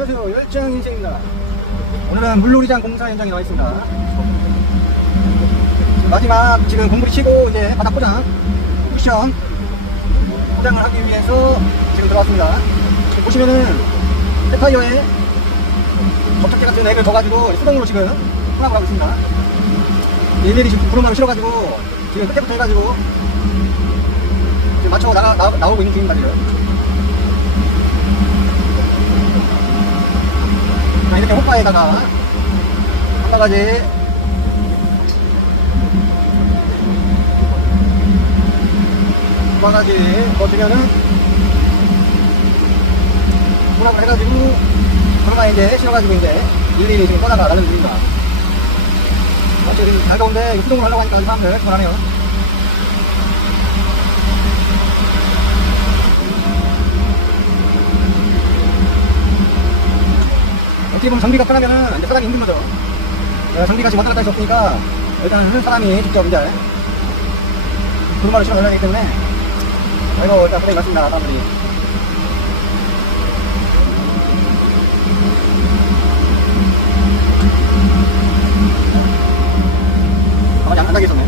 안녕하세요. 열정인생입니다. 오늘은 물놀이장 공사 현장에 나와 있습니다. 마지막 지금 공불이 치고 이제 바닥 포장, 쿠션 포장을 하기 위해서 지금 들어왔습니다. 보시면은 폐타이어에 접착제 같은 액을 둬가지고 수동으로 지금 혼합을 하고 있습니다. 일일이 지금 구름막을 실어가지고 지금 끝에부터 해가지고 지금 맞춰 나오고 있는 중입니다. 지금. 자, 이렇게 호파에다가 한 바가지 넣어주면은 혼합을 해가지고 그러나 이제 실어가지고 이제 일일이 지금 떠나가 나는 중입니다. 지금 잘 더운데 수동으로 하려고 하니까 사람들 불안해요. 어떻게 보면 장비가 편하면은 이제 사람이 힘든 거죠. 장비가 지금 왔다 갔다 할 수 없으니까 일단은 사람이 직접 이제 구름마를 실어 넣어야 되기 때문에 이거 일단 고생이 많습니다. 사람들이. 가만히 안 가게 있었네.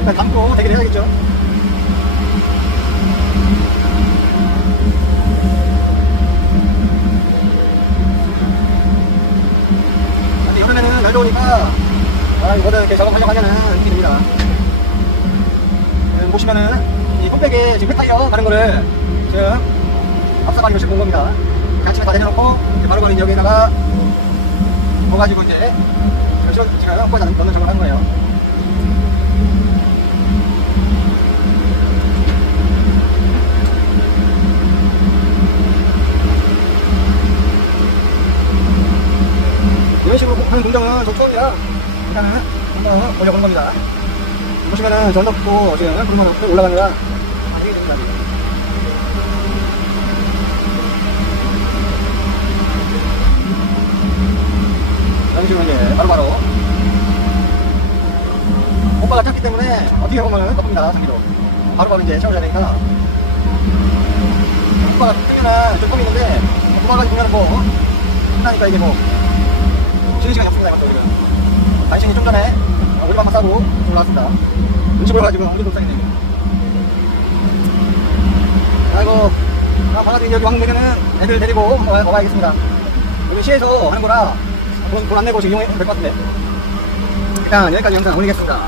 일단 감고 대기를 해야겠죠. 근데 여름에는 날 더우니까 이거를 이렇게 작업하려고 하면은 이렇게 됩니다. 보시면은 이 홈백에 지금 폐타이어 가는 거를 지금 앞사발이로 싣고 온 겁니다. 아침에 다 내려놓고 바로바로 여기다가 넣어가지고 이제 제가 헛바다 넣는 작업을 한 거예요. 이런 식으로 하는 동작은 좀 처음이라 일단은 한번 올려보는 겁니다. 보시면은 전도 붙고 지금 구름만 올라가느라 되게 됩니다. 이런 식으로 이제 바로바로 오빠가 작기 때문에 어떻게 보면은 덮습니다. 장비로 바로바로 이제 채워줘야 되니까 오빠가 뜨면은 좀 텀이 있는데 도망가지 보면은 뭐 끝나니까 이게 뭐 쉬는 시간이 없습니다. 이것도 지금 간신히 좀 전에 오리밥만 싸고 올라왔습니다. 눈치 보여가지고 엉덩이도 싸겠네. 아이고 방아들이 여기 왕내면은 애들 데리고 가봐야겠습니다. 여기 시에서 하는 거라 돈 안 내고 지금 이용해도 될 것 같은데 일단 여기까지 영상 올리겠습니다.